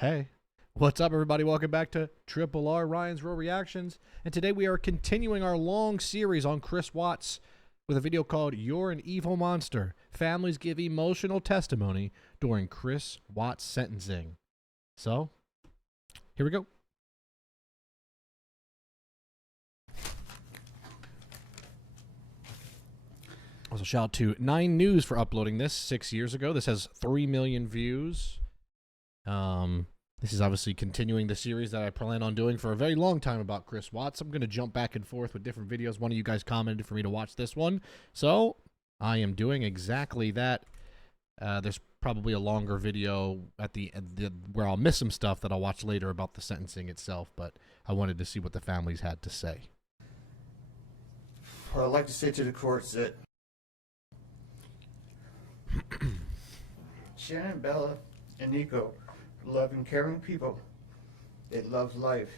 Hey, what's up, everybody? Welcome back to Triple R Ryan's Raw Reactions. And today we are continuing our long series on Chris Watts with a video called You're an Evil Monster. Families give emotional testimony during Chris Watts sentencing. So, here we go. Also, shout out to 9 News for uploading this 6 years ago. This has 3 million views. This is obviously continuing the series that I plan on doing for a very long time about Chris Watts. I'm going to jump back and forth with different videos. One of you guys commented for me to watch this one, so I am doing exactly that. There's probably a longer video at the where I'll miss some stuff that I'll watch later about the sentencing itself, but I wanted to see what the families had to say. What I'd like to say to the courts that Shanann, Bella, and Nico are loving, caring people. They love life.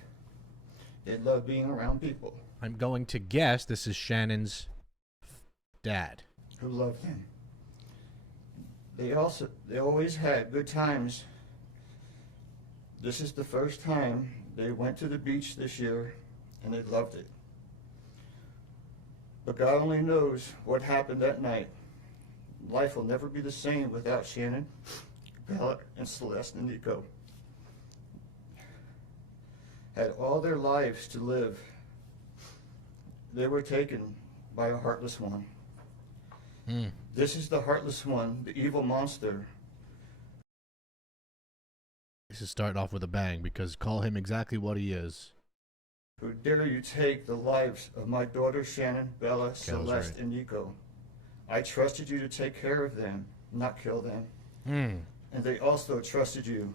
They love being around people I'm going to guess this is Shannon's dad. who love them. They always had good times. This is the first time they went to the beach this year, and they loved it. But God only knows what happened that night. Life will never be the same without Shanann, Bella, and Celeste and Nico. Had all their lives to live. They were taken by a heartless one. This is the heartless one, the evil monster. This is starting off with a bang, because call him exactly what he is. Who dare you take the lives of my daughter Shanann, Bella, Celeste, and Nico? I trusted you to take care of them, not kill them. And they also trusted you.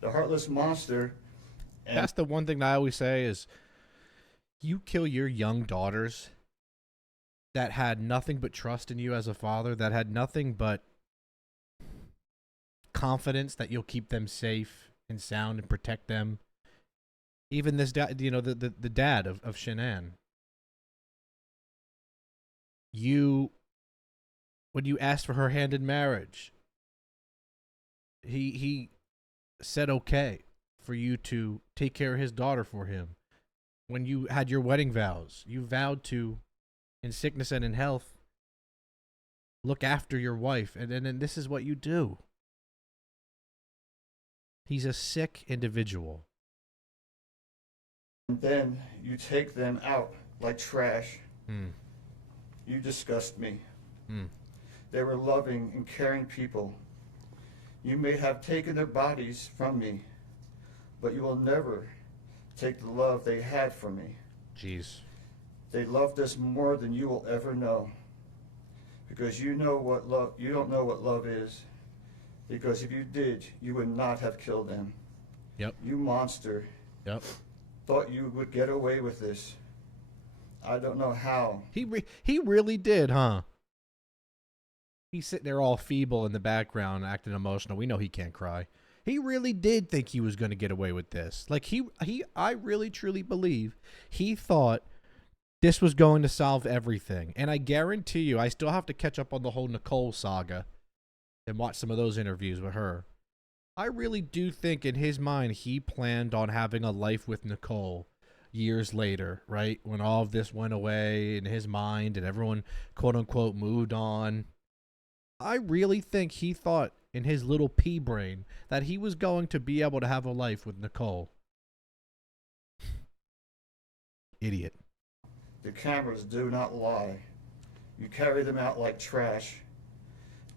The heartless monster. And That's the one thing that I always say is, you kill your young daughters that had nothing but trust in you as a father, that had nothing but confidence that you'll keep them safe and sound and protect them. Even this dad, you know, the dad of Shanann. When you asked for her hand in marriage, he said okay for you to take care of his daughter for him. When you had your wedding vows, you vowed to, in sickness and in health, look after your wife, and then this is what you do. He's a sick individual. And then you take them out like trash. You disgust me. They were loving and caring people. You may have taken their bodies from me, but you will never take the love they had for me. Jeez. They loved us more than you will ever know. Because you don't know what love is. Because if you did, you would not have killed them. Yep. You monster. Yep. Thought you would get away with this. I don't know how. He really did, huh? He's sitting there all feeble in the background, acting emotional. We know he can't cry. He really did think he was going to get away with this. Like, I really truly believe he thought this was going to solve everything. And I guarantee you, I still have to catch up on the whole Nicole saga and watch some of those interviews with her. I really do think in his mind he planned on having a life with Nicole years later, right? When all of this went away in his mind and everyone, quote unquote, moved on. I really think he thought in his little pea brain that he was going to be able to have a life with Nicole. Idiot. The cameras do not lie. You carry them out like trash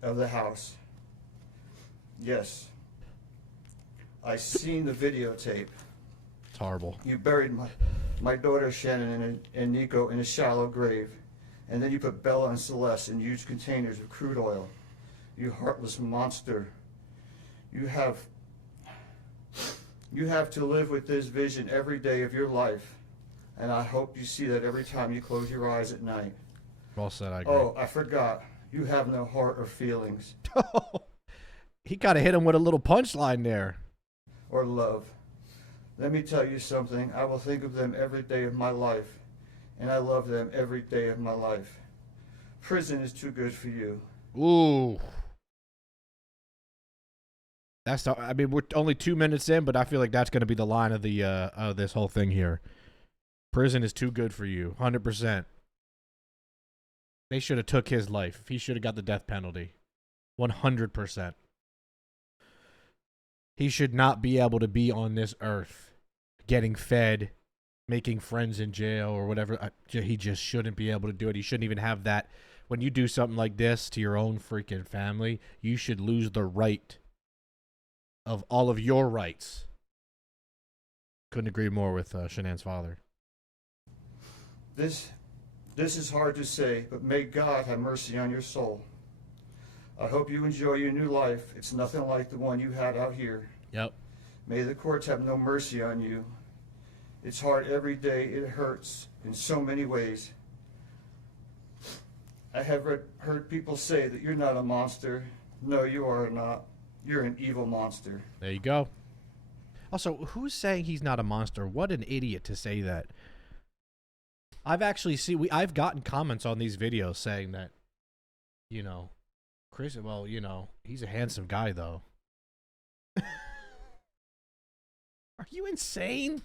of the house. Yes. I seen the videotape. It's horrible. You buried my daughter Shanann and Nico in a shallow grave. And then you put Bella and Celeste in huge containers of crude oil. You heartless monster. You have to live with this vision every day of your life. And I hope you see that every time you close your eyes at night. Well said, I agree. Oh, I forgot. You have no heart or feelings. He kind of hit him with a little punchline there. Or love. Let me tell you something. I will think of them every day of my life. And I love them every day of my life. Prison is too good for you. Ooh. That's the, I mean, we're only 2 minutes in, but I feel like that's going to be the line of the this whole thing here. Prison is too good for you, 100%. They should have took his life. He should have got the death penalty, 100%. He should not be able to be on this earth, getting fed, making friends in jail or whatever. He just shouldn't be able to do it. He shouldn't even have that. When you do something like this to your own freaking family, you should lose the right of all of your rights. Couldn't agree more with Shanann's father. This is hard to say, but may God have mercy on your soul. I hope you enjoy your new life. It's nothing like the one you had out here. Yep. May the courts have no mercy on you. It's hard every day. It hurts in so many ways. I have heard people say that you're not a monster. No, you are not. You're an evil monster. There you go. Also, who's saying he's not a monster? What an idiot to say that. I've actually I've gotten comments on these videos saying that, you know, Chris, well, you know, he's a handsome guy though. Are you insane?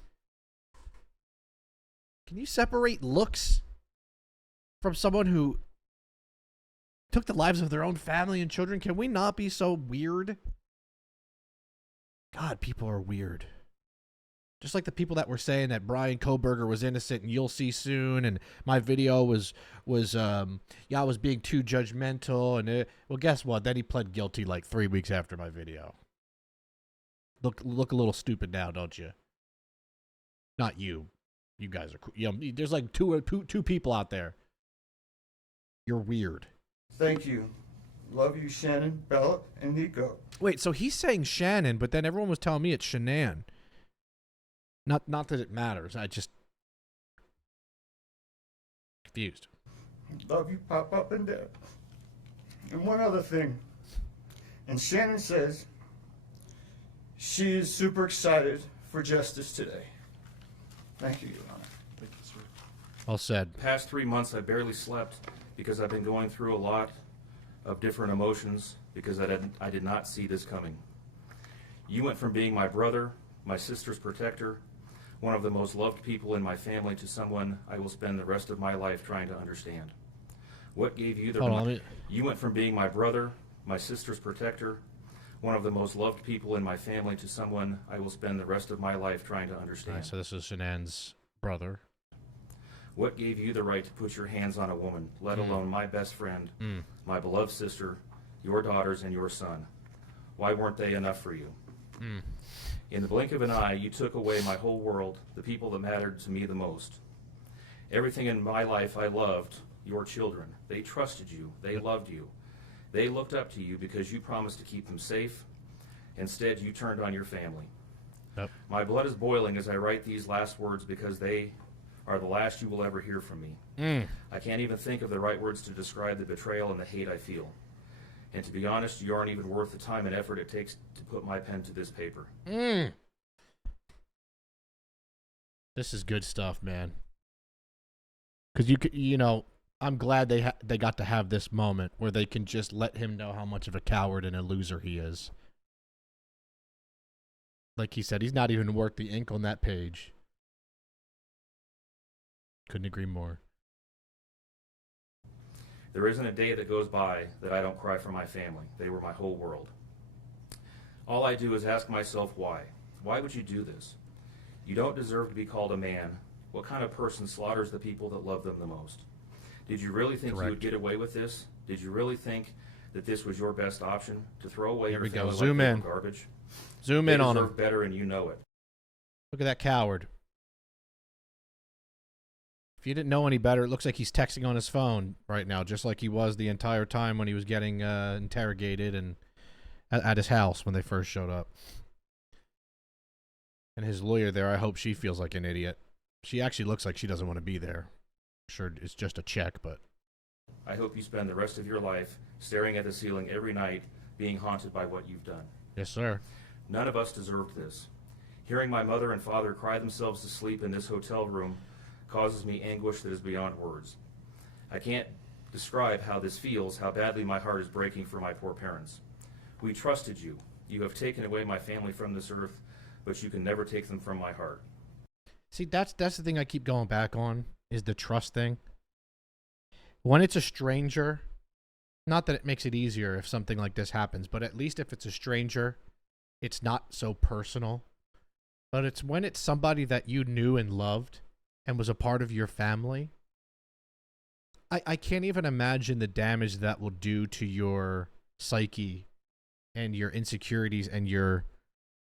Can you separate looks from someone who took the lives of their own family and children? Can we not be so weird? God, people are weird. Just like the people that were saying that Brian Koberger was innocent and you'll see soon, and my video was I was being too judgmental, and well, guess what? Then he pled guilty like 3 weeks after my video. Look a little stupid now, don't you? Not you. You guys are cool. You know, there's like two people out there. You're weird. Thank you. Love you, Shanann, Bella, and Nico. Wait, so he's saying Shannon, but then everyone was telling me it's Shanann. Not that it matters. I just confused. Love you, Pop Up and Dad. And one other thing. And Shanann says she is super excited for justice today. Thank you, Your Honor. Thank you, sir. All said. Past 3 months, I barely slept because I've been going through a lot of different emotions because I did not see this coming. You went from being my brother, my sister's protector, one of the most loved people in my family, to someone I will spend the rest of my life trying to understand. What gave you the... You went from being my brother, my sister's protector, one of the most loved people in my family, to someone I will spend the rest of my life trying to understand. Right, so this is Shanann's brother. What gave you the right to put your hands on a woman, let alone my best friend, my beloved sister, your daughters, and your son? Why weren't they enough for you? In the blink of an eye, you took away my whole world, the people that mattered to me the most. Everything in my life I loved, your children. They trusted you. They loved you. They looked up to you because you promised to keep them safe. Instead, you turned on your family. Yep. My blood is boiling as I write these last words because they are the last you will ever hear from me. I can't even think of the right words to describe the betrayal and the hate I feel. And to be honest, you aren't even worth the time and effort it takes to put my pen to this paper. This is good stuff, man. Because you know, I'm glad they got to have this moment where they can just let him know how much of a coward and a loser he is. Like he said, he's not even worth the ink on that page. Couldn't agree more. There isn't a day that goes by that I don't cry for my family. They were my whole world. All I do is ask myself why. Why would you do this? You don't deserve to be called a man. What kind of person slaughters the people that love them the most? Did you really think you would get away with this? Did you really think that this was your best option? To throw away your family Zoom like in. Garbage? Zoom in on him. They deserve better, and you know it. Look at that coward. If you didn't know any better, it looks like he's texting on his phone right now, just like he was the entire time when he was getting interrogated and at his house when they first showed up. And his lawyer there, I hope she feels like an idiot. She actually looks like she doesn't want to be there. Sure, it's just a check, but... I hope you spend the rest of your life staring at the ceiling every night, being haunted by what you've done. Yes, sir. None of us deserved this. Hearing my mother and father cry themselves to sleep in this hotel room causes me anguish that is beyond words. I can't describe how this feels, how badly my heart is breaking for my poor parents. We trusted you. You have taken away my family from this earth, but you can never take them from my heart. See, that's the thing I keep going back on, is the trust thing. When it's a stranger, not that it makes it easier if something like this happens, but at least if it's a stranger, it's not so personal. But it's when it's somebody that you knew and loved and was a part of your family. I can't even imagine the damage that will do to your psyche and your insecurities and your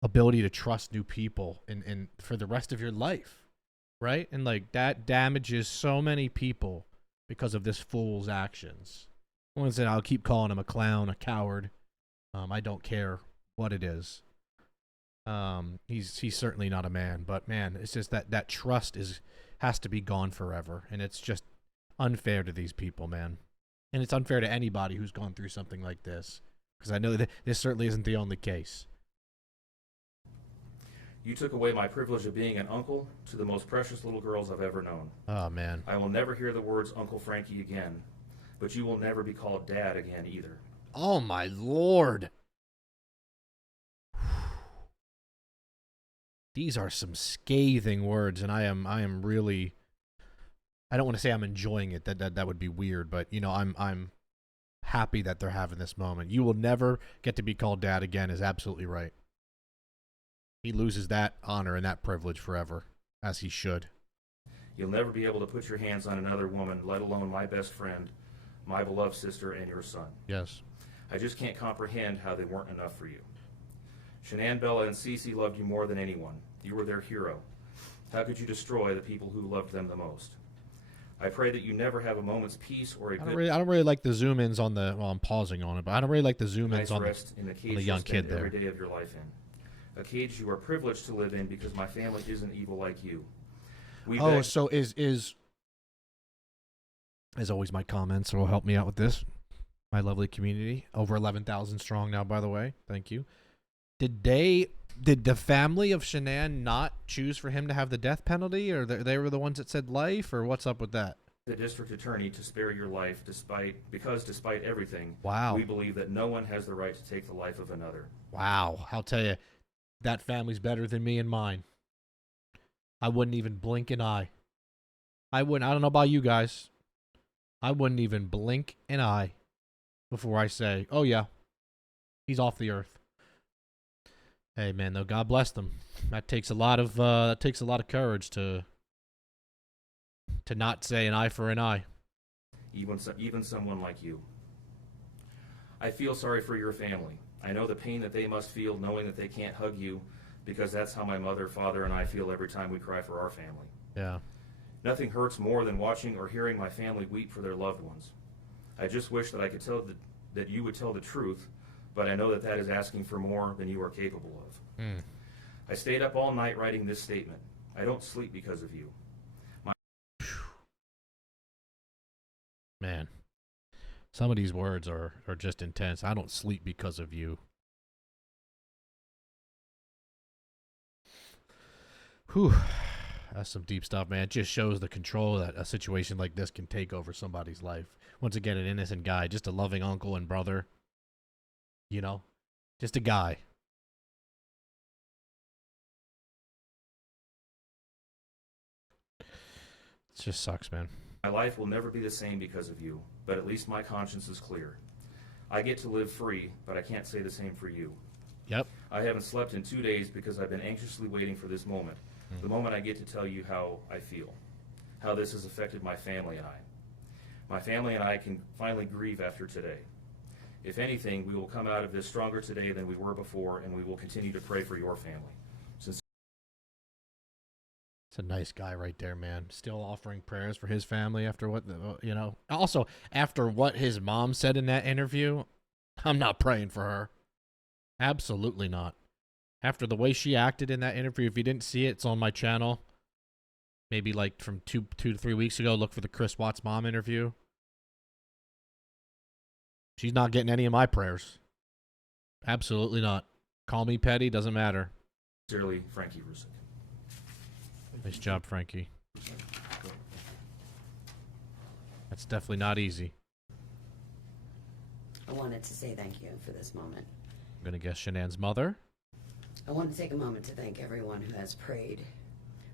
ability to trust new people and for the rest of your life, right? And like that damages so many people because of this fool's actions. Once again, I'll keep calling him a clown, a coward. I don't care what it is. He's certainly not a man, but man, it's just that trust has to be gone forever, and it's just unfair to these people, man. And it's unfair to anybody who's gone through something like this, because I know that this certainly isn't the only case. You took away my privilege of being an uncle to the most precious little girls I've ever known. Oh, man. I will never hear the words Uncle Frankie again, but you will never be called Dad again either. Oh, my Lord. These are some scathing words, and I am really, I don't want to say I'm enjoying it. That would be weird, but you know, I'm happy that they're having this moment. You will never get to be called Dad again is absolutely right. He loses that honor and that privilege forever, as he should. You'll never be able to put your hands on another woman, let alone my best friend, my beloved sister, and your son. Yes. I just can't comprehend how they weren't enough for you. Shanann, Bella, and Cece loved you more than anyone. You were their hero. How could you destroy the people who loved them the most? I pray that you never have a moment's peace or a I don't really like the zoom ins on the. Well, I'm pausing on it, but I don't really like the zoom ins on rest in the cage the young you spend kid there. every day of your life in. A cage you are privileged to live in because my family isn't evil like you. So is as always, my comments will help me out with this. My lovely community, over 11,000 strong now, by the way. Thank you. Did the family of Shanann not choose for him to have the death penalty, or they were the ones that said life, or what's up with that? The district attorney to spare your life despite everything. Wow. We believe that no one has the right to take the life of another. Wow. I'll tell you, that family's better than me and mine. I wouldn't even blink an eye. I don't know about you guys. I wouldn't even blink an eye before I say, oh yeah, he's off the earth. Hey man, though, God bless them. That takes a lot of courage to not say an eye for an eye. Even someone like you. I feel sorry for your family. I know the pain that they must feel knowing that they can't hug you, because that's how my mother, father, and I feel every time we cry for our family. Yeah. Nothing hurts more than watching or hearing my family weep for their loved ones. I just wish that I could tell that you would tell the truth, but I know that is asking for more than you are capable of. I stayed up all night writing this statement. I don't sleep because of you. Man, some of these words are just intense. I don't sleep because of you. Whew. That's some deep stuff, man. It just shows the control that a situation like this can take over somebody's life. Once again, an innocent guy, just a loving uncle and brother. You know, just a guy. It just sucks, man. My life will never be the same because of you, but at least my conscience is clear. I get to live free, but I can't say the same for you. Yep. I haven't slept in 2 days because I've been anxiously waiting for this moment. The moment I get to tell you how I feel, how this has affected my family and I. My family and I can finally grieve after today. If anything, we will come out of this stronger today than we were before, and we will continue to pray for your family. It's a nice guy right there, man. Still offering prayers for his family after what, also after what his mom said in that interview, I'm not praying for her. Absolutely not. After the way she acted in that interview, if you didn't see it, it's on my channel. Maybe like from two to 3 weeks ago, look for the Chris Watts mom interview. She's not getting any of my prayers. Absolutely not. Call me petty, doesn't matter. Sincerely, Frankie Rusick. Nice job, Frankie. That's definitely not easy. I wanted to say thank you for this moment. I'm going to guess Shanann's mother. I want to take a moment to thank everyone who has prayed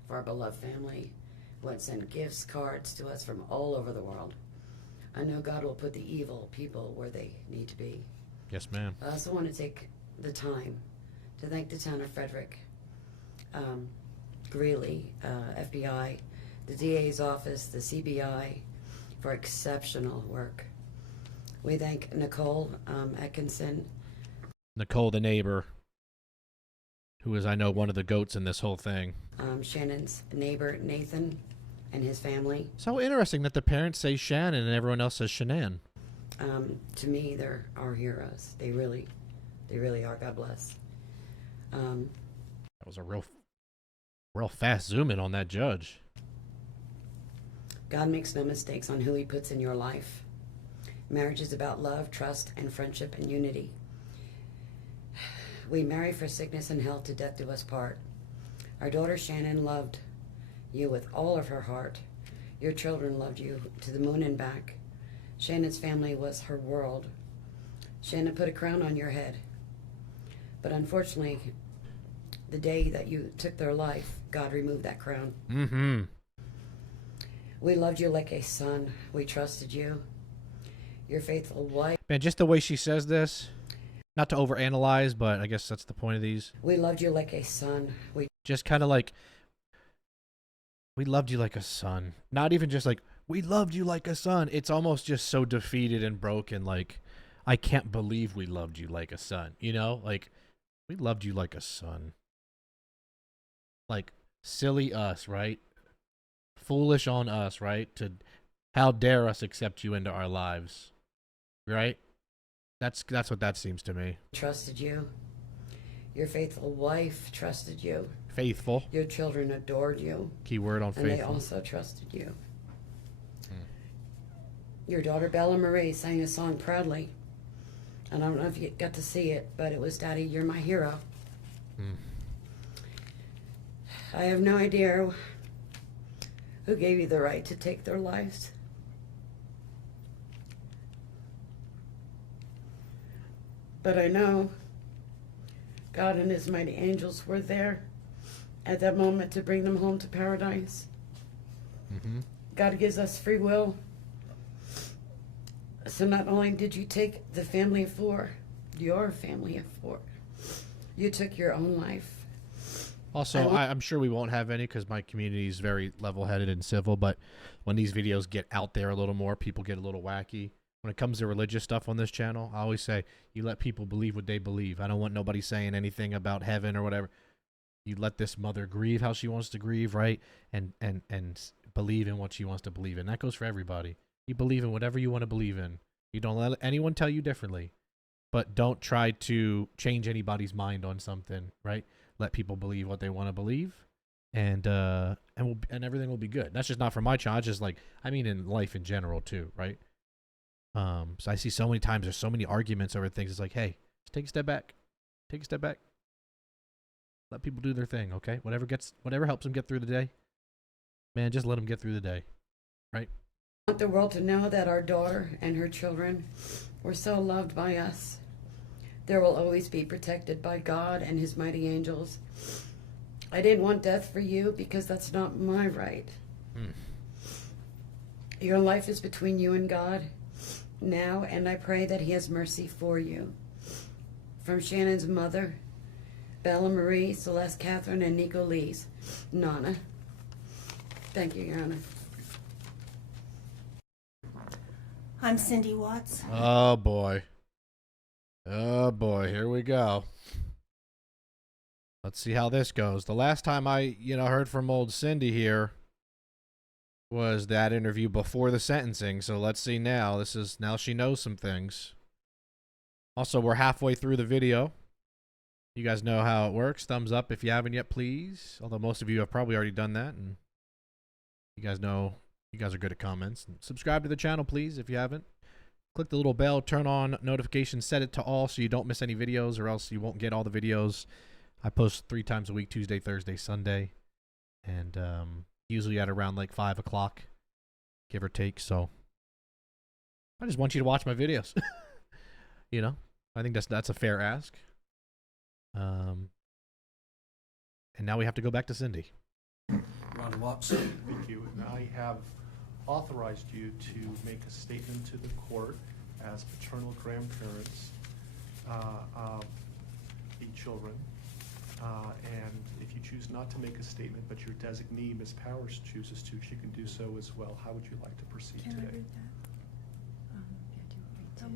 for our beloved family, who has sent gifts, cards to us from all over the world. I know God will put the evil people where they need to be. Yes, ma'am. I also want to take the time to thank the town of Frederick, Greeley, FBI, the DA's office, the CBI, for exceptional work. We thank Nicole Atkinson. Nicole, the neighbor, who is, I know, one of the goats in this whole thing. Shannon's neighbor, Nathan, and his family. So interesting that the parents say Shannon and everyone else says Shanann. To me, they're our heroes. They really are. God bless. That was a real fast zoom in on that judge. God makes no mistakes on who he puts in your life. Marriage is about love, trust, and friendship and unity. We marry for sickness and health, to death do us part. Our daughter Shanann loved you with all of her heart. Your children loved you to the moon and back. Shannon's family was her world. Shanann put a crown on your head. But unfortunately, the day that you took their life, God removed that crown. Mm-hmm. We loved you like a son. We trusted you. Your faithful wife. Man, just the way she says this, not to overanalyze, but I guess that's the point of these. We loved you like a son. We Just kind of like, we loved you like a son. Not even just like, we loved you like a son. It's almost just so defeated and broken. Like, I can't believe we loved you like a son. You know? Like, we loved you like a son. Like, silly us, right? Foolish on us, right? To how dare us accept you into our lives, right? That's what that seems to me. trusted you. Your faithful wife trusted you. Faithful. Your children adored you. Keyword on And they faithful. also trusted you. Your daughter Bella Marie sang a song proudly. And I don't know if you got to see it, but it was Daddy, You're My Hero. I have no idea who gave you the right to take their lives. But I know God and his mighty angels were there at that moment to bring them home to paradise. Mm-hmm. God gives us free will. So not only did you take the family of four, your family of four, you took your own life. Also, I'm sure we won't have any because my community is very level-headed and civil, but when these videos get out there a little more, people get a little wacky. When it comes to religious stuff on this channel, I always say, you let people believe what they believe. I don't want nobody saying anything about heaven or whatever. You let this mother grieve how she wants to grieve, right? And believe in what she wants to believe in. That goes for everybody. You believe in whatever you want to believe in. You don't let anyone tell you differently. But don't try to change anybody's mind on something, right? Let people believe what they want to believe, and everything will be good. That's just not for my channel. It's just like, I mean, in life in general too, right? So I see so many times there's so many arguments over things. It's like, hey, just take a step back. Take a step back. Let people do their thing, okay? Whatever helps them get through the day, man, just let them get through the day, right? I want the world to know that our daughter and her children were so loved by us. There will always be protected by God and his mighty angels. I didn't want death for you because that's not my right. Your life is between you and God now, and I pray that he has mercy for you. From Shannon's mother, Bella Marie, Celeste Catherine, and Nico Lee's, Nana. Thank you, Your Honor. I'm Cindy Watts. Oh boy. Oh boy, here we go. Let's see how this goes. The last time I, heard from old Cindy here was that interview before the sentencing. So let's see now. Now she knows some things. Also, we're halfway through the video. You guys know how it works. Thumbs up if you haven't yet, please. Although most of you have probably already done that, and you guys know you guys are good at comments. And subscribe to the channel, please, if you haven't. Click the little bell, turn on notifications, set it to all so you don't miss any videos, or else you won't get all the videos. I post 3 times a week, Tuesday, Thursday, Sunday, and usually at around like 5 o'clock, give or take. So I just want you to watch my videos. I think that's a fair ask. And now we have to go back to Cindy. Ron Watson. Thank you. And I have authorized you to make a statement to the court as paternal grandparents of the children. And if you choose not to make a statement, but your designee, Ms. Powers, chooses to, she can do so as well. How would you like to proceed Can I today? read that? I want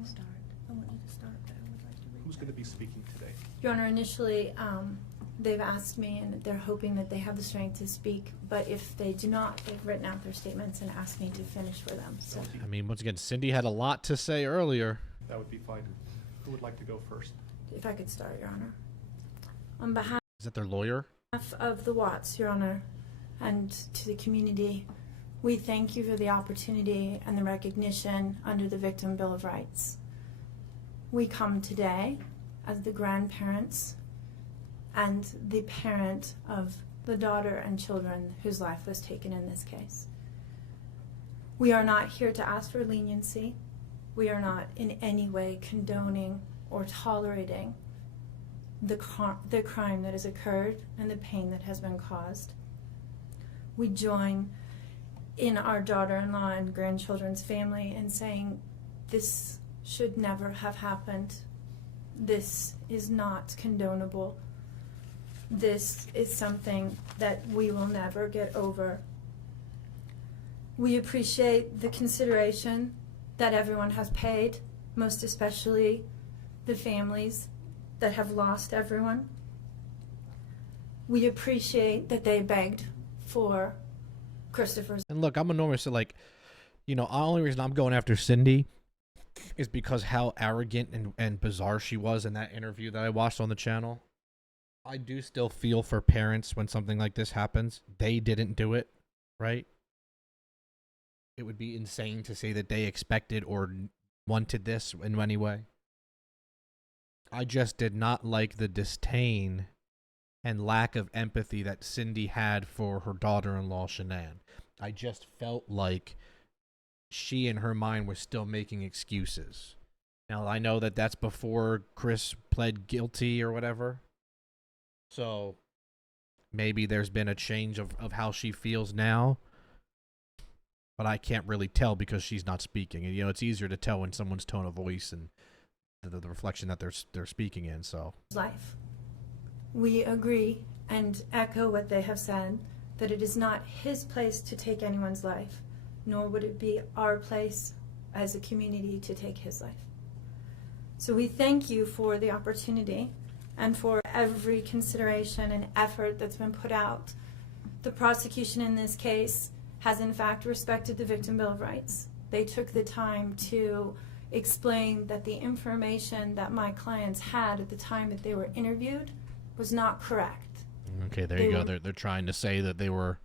you to start, but I would like to read Who's that. going to be speaking today? Your Honor, initially, they've asked me, and they're hoping that they have the strength to speak, but if they do not, they've written out their statements and asked me to finish for them. So, I mean, once again, Cindy had a lot to say earlier. That would be fine. Who would like to go first? if I could start, Your Honor. On behalf Is that their lawyer? of the Watts, Your Honor, and to the community, we thank you for the opportunity and the recognition under the Victim Bill of Rights. We come today as the grandparents and the parent of the daughter and children whose life was taken in this case. We are not here to ask for leniency. We are not in any way condoning or tolerating the crime that has occurred and the pain that has been caused. We join in our daughter-in-law and grandchildren's family in saying this should never have happened. This is not condonable. This is something that we will never get over. We appreciate the consideration that everyone has paid, most especially the families that have lost everyone. We appreciate that they begged for Christopher's. And look, I'm a normal, so like, you know, the only reason I'm going after Cindy is because how arrogant and bizarre she was in that interview that I watched on the channel. I do still feel for parents when something like this happens. They didn't do it, right? It would be insane to say that they expected or wanted this in any way. I just did not like the disdain and lack of empathy that Cindy had for her daughter-in-law, Shanann. I just felt like she in her mind was still making excuses. Now, I know that that's before Chris pled guilty or whatever. So maybe there's been a change of how she feels now. But I can't really tell because she's not speaking. And, you know, it's easier to tell when someone's tone of voice and the reflection that they're speaking in. So Life. We agree and echo what they have said, that it is not his place to take anyone's life, nor would it be our place as a community to take his life. So we thank you for the opportunity and for every consideration and effort that's been put out. The prosecution in this case has in fact respected the Victim Bill of Rights. They took the time to explain that the information that my clients had at the time that they were interviewed was not correct. okay, there you go. They're trying to say that they were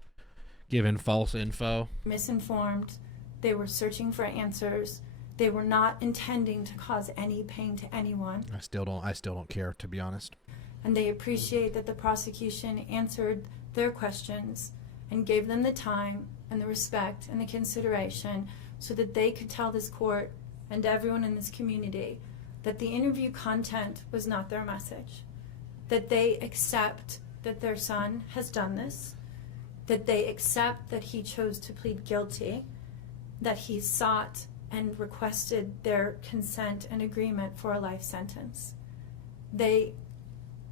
given false info. Misinformed. They were searching for answers. They were not intending to cause any pain to anyone. I still don't care, to be honest. And they appreciate that the prosecution answered their questions and gave them the time and the respect and the consideration so that they could tell this court and everyone in this community that the interview content was not their message, that they accept that their son has done this, that they accept that he chose to plead guilty, that he sought and requested their consent and agreement for a life sentence. They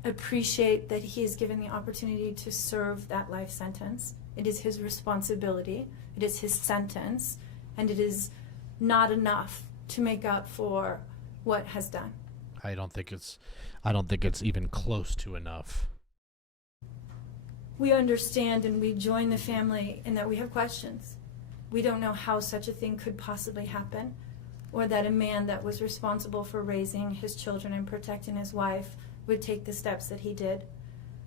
appreciate that he is given the opportunity to serve that life sentence. It is his responsibility, it is his sentence, and it is not enough to make up for what has done. I don't think it's even close to enough. We understand and we join the family in that we have questions. We don't know how such a thing could possibly happen, or that a man that was responsible for raising his children and protecting his wife would take the steps that he did,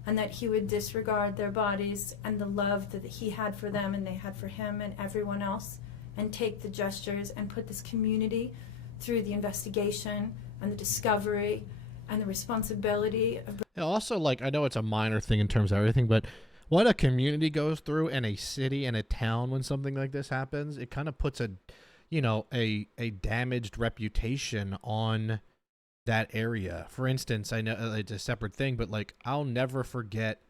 and that he would disregard their bodies and the love that he had for them and they had for him and everyone else, and take the gestures and put this community through the investigation and the discovery and the responsibility of. Also, like, I know it's a minor thing in terms of everything, but what a community goes through in a city and a town when something like this happens, it kind of puts a damaged reputation on that area. For instance, I know it's a separate thing, but like I'll never forget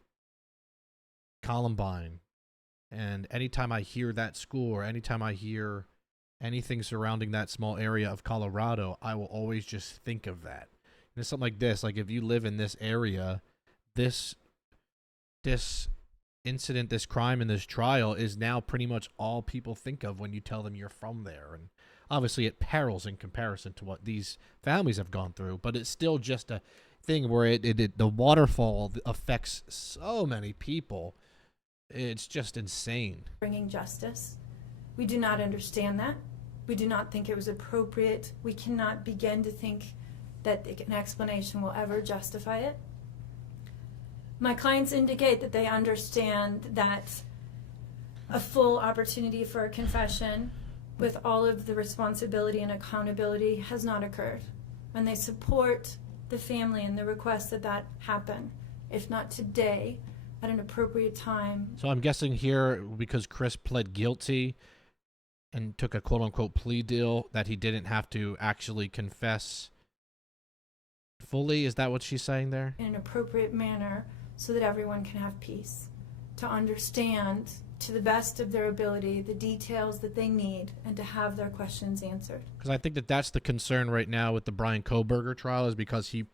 Columbine. And anytime I hear that school or anytime I hear anything surrounding that small area of Colorado, I will always just think of that. And it's something like this, like if you live in this area, this incident, this crime, and this trial is now pretty much all people think of when you tell them you're from there. And obviously it pales in comparison to what these families have gone through, but it's still just a thing where the waterfall affects so many people. It's just insane. Bringing justice. We do not understand that. We do not think it was appropriate. We cannot begin to think that an explanation will ever justify it. My clients indicate that they understand that a full opportunity for a confession with all of the responsibility and accountability has not occurred. And they support the family and the request that that happen, if not today, at an appropriate time. So I'm guessing here, because Chris pled guilty and took a quote-unquote plea deal, that he didn't have to actually confess fully. Is that what she's saying there? In an appropriate manner so that everyone can have peace, to understand to the best of their ability the details that they need and to have their questions answered. Because I think that that's the concern right now with the Brian Kohberger trial, is because he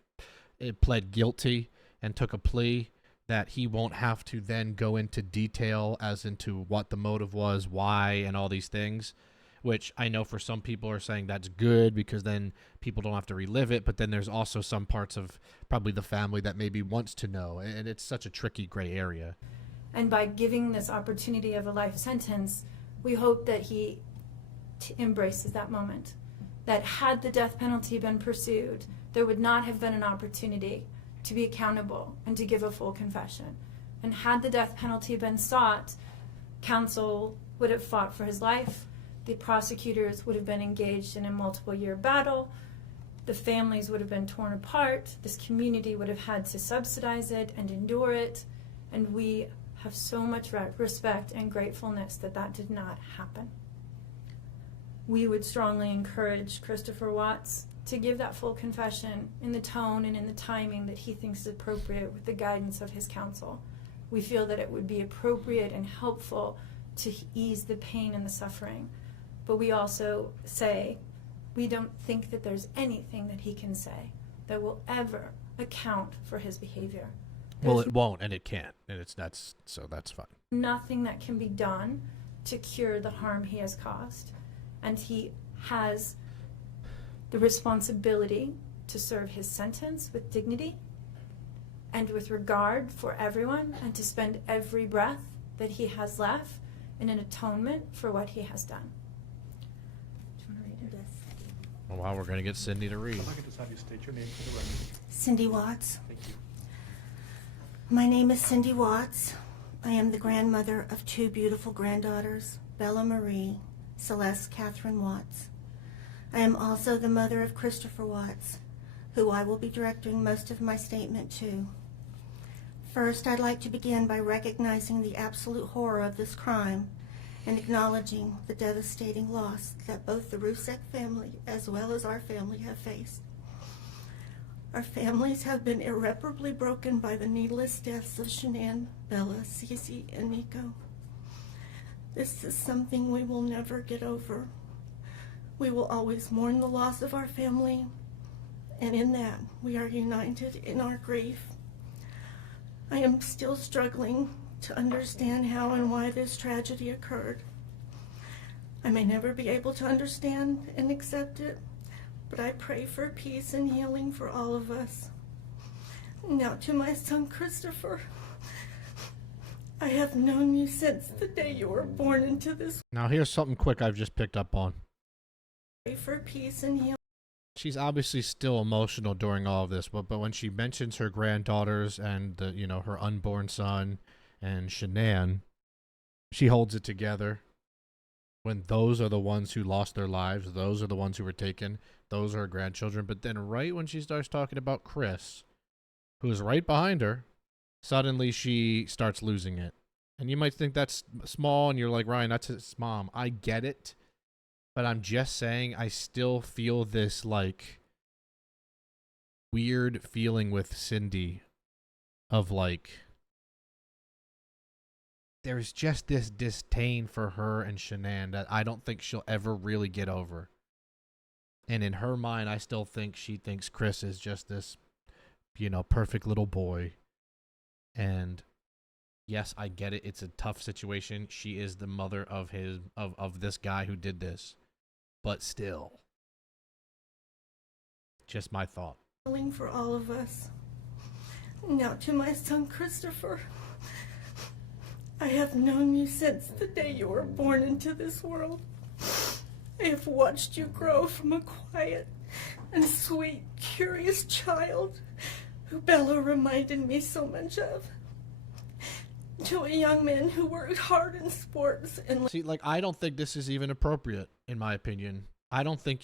pled guilty and took a plea, that he won't have to then go into detail as into what the motive was, why, and all these things, which I know for some people are saying that's good because then people don't have to relive it, but then there's also some parts of probably the family that maybe wants to know, and it's such a tricky gray area. And by giving this opportunity of a life sentence, we hope that he embraces that moment, that had the death penalty been pursued, there would not have been an opportunity to be accountable and to give a full confession. And had the death penalty been sought, counsel would have fought for his life, the prosecutors would have been engaged in a multiple-year battle, the families would have been torn apart, this community would have had to subsidize it and endure it, and we have so much respect and gratefulness that that did not happen. We would strongly encourage Christopher Watts to give that full confession in the tone and in the timing that he thinks is appropriate with the guidance of his counsel. We feel that it would be appropriate and helpful to ease the pain and the suffering. But we also say we don't think that there's anything that he can say that will ever account for his behavior. Well, it won't, and it can't, and that's fine. Nothing that can be done to cure the harm he has caused, and he has the responsibility to serve his sentence with dignity and with regard for everyone, and to spend every breath that he has left in an atonement for what he has done. Do you want to read it? Yes. Well, wow, we're going to get Cindy to read. If I could just have you state your name for the record. Cindy Watts. Thank you. My name is Cindy Watts. I am the grandmother of two beautiful granddaughters, Bella Marie, Celeste Catherine Watts. I am also the mother of Christopher Watts, who I will be directing most of my statement to. First, I'd like to begin by recognizing the absolute horror of this crime and acknowledging the devastating loss that both the Rusek family as well as our family have faced. Our families have been irreparably broken by the needless deaths of Shanann, Bella, Cece, and Nico. This is something we will never get over. We will always mourn the loss of our family, and in that we are united in our grief. I am still struggling to understand how and why this tragedy occurred. I may never be able to understand and accept it, but I pray for peace and healing for all of us. Now to my son Christopher, I have known you since the day you were born into this. Now here's something quick I've just picked up on. Pray for peace and healing. She's obviously still emotional during all of this, but when she mentions her granddaughters and her unborn son and Shanann, she holds it together. When those are the ones who lost their lives, those are the ones who were taken, those are her grandchildren. But then right when she starts talking about Chris, who is right behind her, suddenly she starts losing it. And you might think that's small, and you're like, Ryan, that's his mom. I get it. But I'm just saying, I still feel this, like, weird feeling with Cindy of like, there's just this disdain for her and Shanann that I don't think she'll ever really get over. And in her mind, I still think she thinks Chris is just this, perfect little boy. And yes, I get it. It's a tough situation. She is the mother of this guy who did this. But still, just my thought. For all of us. Now to my son Christopher. I have known you since the day you were born into this world. I have watched you grow from a quiet and sweet, curious child who Bella reminded me so much of, to a young man who worked hard in sports and... See, I don't think this is even appropriate, in my opinion. I don't think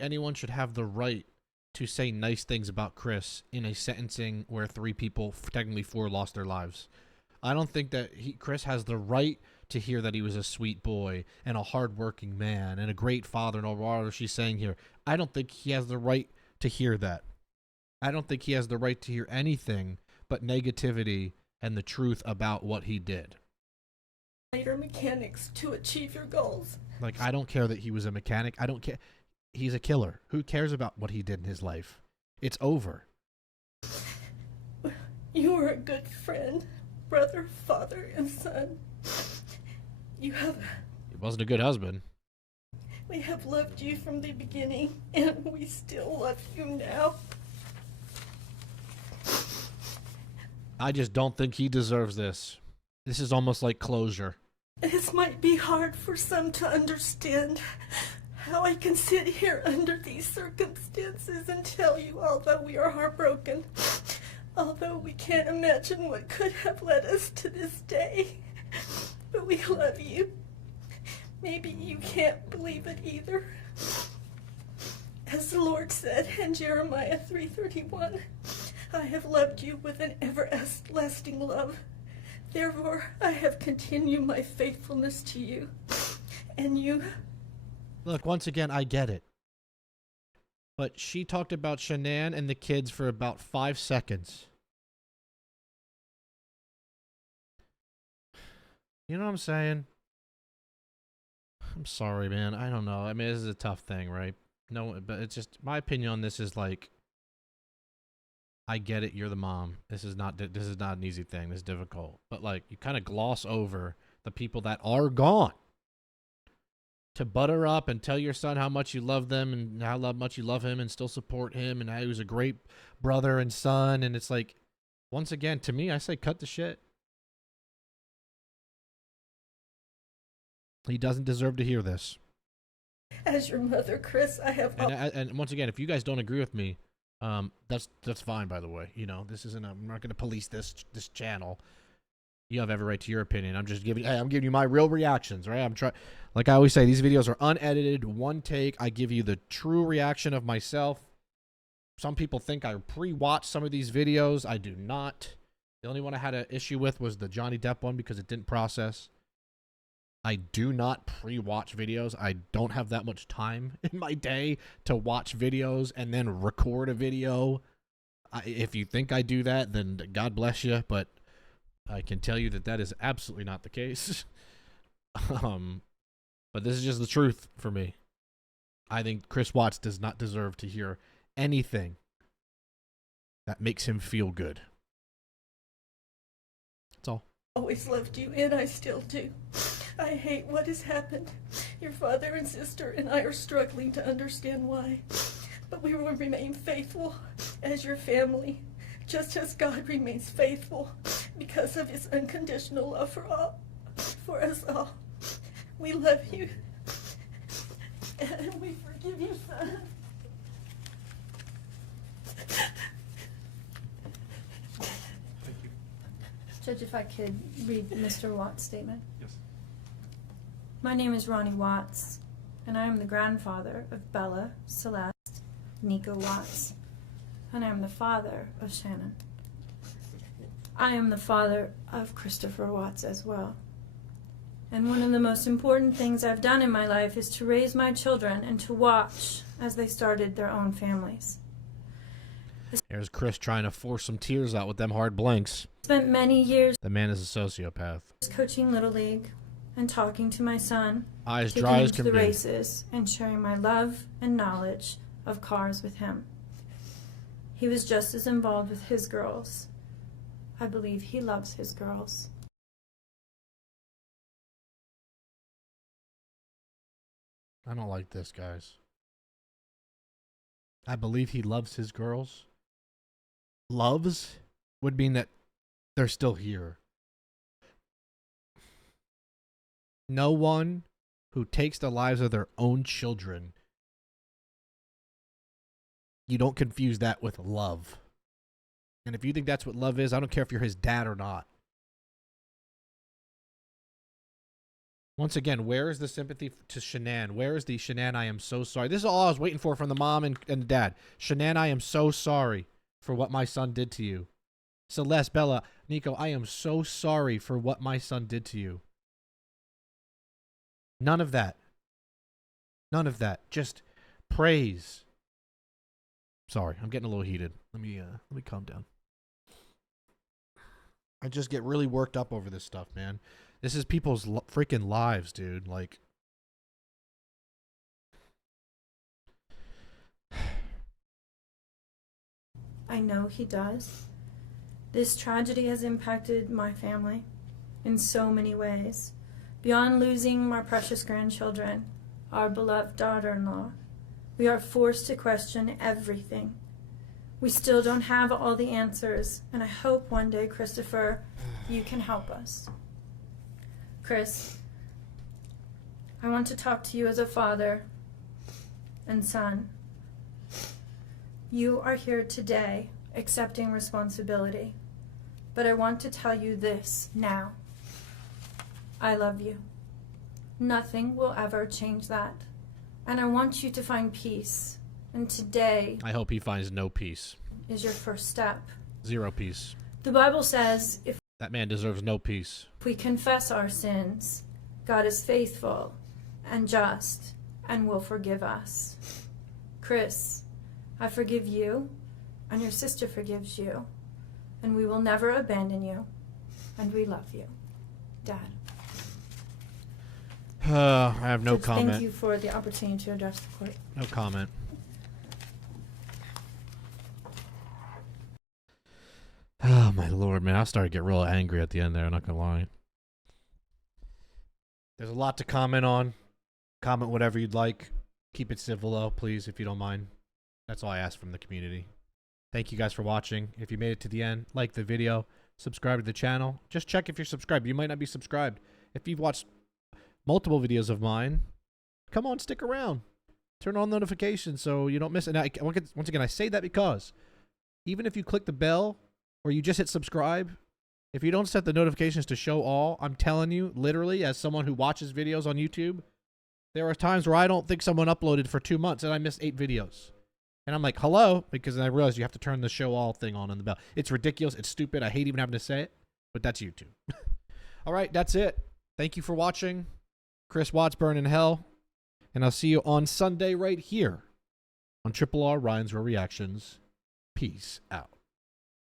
anyone should have the right to say nice things about Chris in a sentencing where 3 people, technically 4, lost their lives. I don't think that Chris has the right to hear that he was a sweet boy and a hardworking man and a great father and all what she's saying here. I don't think he has the right to hear that. I don't think he has the right to hear anything but negativity and the truth about what he did. Later mechanics to achieve your goals. I don't care that he was a mechanic. I don't care. He's a killer. Who cares about what he did in his life? It's over. You were a good friend, brother, father, and son. He wasn't a good husband. We have loved you from the beginning, and we still love you now. I just don't think he deserves this. This is almost like closure. This might be hard for some to understand, how I can sit here under these circumstances and tell you, although we are heartbroken, although we can't imagine what could have led us to this day, but we love you. Maybe you can't believe it either. As the Lord said in Jeremiah 3:31, I have loved you with an everlasting love. Therefore, I have continued my faithfulness to you. And you... Look, once again, I get it. But she talked about Shanann and the kids for about 5 seconds. You know what I'm saying? I'm sorry, man. I don't know. I mean, this is a tough thing, right? No, but it's just, my opinion on this is I get it. You're the mom. This is not an easy thing. This is difficult. But you kind of gloss over the people that are gone. To butter up and tell your son how much you love them and how much you love him and still support him and how he was a great brother and son. And it's once again, to me, I say cut the shit. He doesn't deserve to hear this. As your mother, Chris, I have... And once again, if you guys don't agree with me, that's fine, by the way. This isn't I'm not going to police this channel. You have every right to your opinion. I'm giving you my real reactions, right? I'm trying, like I always say, these videos are unedited, one take. I give you the true reaction of myself. Some people think I pre-watched some of these videos. I do not. The only one I had an issue with was the Johnny Depp one because it didn't process. I do not pre-watch videos. I don't have that much time in my day to watch videos and then record a video. If you think I do that, then God bless you, but I can tell you that is absolutely not the case. But this is just the truth for me. I think Chris Watts does not deserve to hear anything that makes him feel good. That's all. Always loved you, and I still do. I hate what has happened. Your father and sister and I are struggling to understand why. But we will remain faithful as your family, just as God remains faithful because of his unconditional love for us all. We love you. And we forgive you, son. Thank you. Judge, if I could read Mr. Watts' statement. Yes. My name is Ronnie Watts, and I am the grandfather of Bella, Celeste, Nico Watts, and I am the father of Shanann. I am the father of Christopher Watts as well. And one of the most important things I've done in my life is to raise my children and to watch as they started their own families. There's Chris trying to force some tears out with them hard blinks. Spent many years The man is a sociopath. coaching Little League and talking to my son, Eyes taking dry him as to can the be. races, and sharing my love and knowledge of cars with him. He was just as involved with his girls. I believe he loves his girls. I don't like this, guys. I believe he loves his girls. Loves would mean that they're still here. No one who takes the lives of their own children, you don't confuse that with love. And if you think that's what love is, I don't care if you're his dad or not. Once again, where is the sympathy to Shanann? Where is the Shanann, I am so sorry? This is all I was waiting for from the mom and the dad. Shanann, I am so sorry for what my son did to you. Celeste, Bella, Nico, I am so sorry for what my son did to you. None of that. None of that. Just praise. Sorry, I'm getting a little heated. Let me calm down. I just get really worked up over this stuff, man. This is people's freaking lives, dude. Like, I know he does. This tragedy has impacted my family in so many ways. Beyond losing my precious grandchildren, our beloved daughter-in-law, we are forced to question everything. We still don't have all the answers, and I hope one day, Christopher, you can help us. Chris, I want to talk to you as a father and son. You are here today accepting responsibility, but I want to tell you this now. I love you. Nothing will ever change that. And I want you to find peace. And today I hope he finds no peace. is your first step. Zero peace. The Bible says if That man deserves no peace. we confess our sins, God is faithful and just and will forgive us. Chris, I forgive you, and your sister forgives you, and we will never abandon you, and we love you. Dad. I have no Judge, comment. Thank you for the opportunity to address the court. No comment. Oh, my Lord, man. I started to get real angry at the end there. I'm not going to lie. There's a lot to comment on. Comment whatever you'd like. Keep it civil, though, please, if you don't mind. That's all I ask from the community. Thank you guys for watching. If you made it to the end, like the video, subscribe to the channel. Just check if you're subscribed. You might not be subscribed. If you've watched multiple videos of mine, come on, stick around. Turn on notifications so you don't miss it. Now, once again, I say that because even if you click the bell or you just hit subscribe, if you don't set the notifications to show all, I'm telling you, literally, as someone who watches videos on YouTube, there are times where I don't think someone uploaded for 2 months and I missed 8 videos. And I'm like, hello? Because then I realize you have to turn the show all thing on the bell. It's ridiculous. It's stupid. I hate even having to say it, but that's YouTube. All right, that's it. Thank you for watching. Chris Watts, Burn in Hell. And I'll see you on Sunday right here on Triple R Ryan's Real Reactions. Peace out.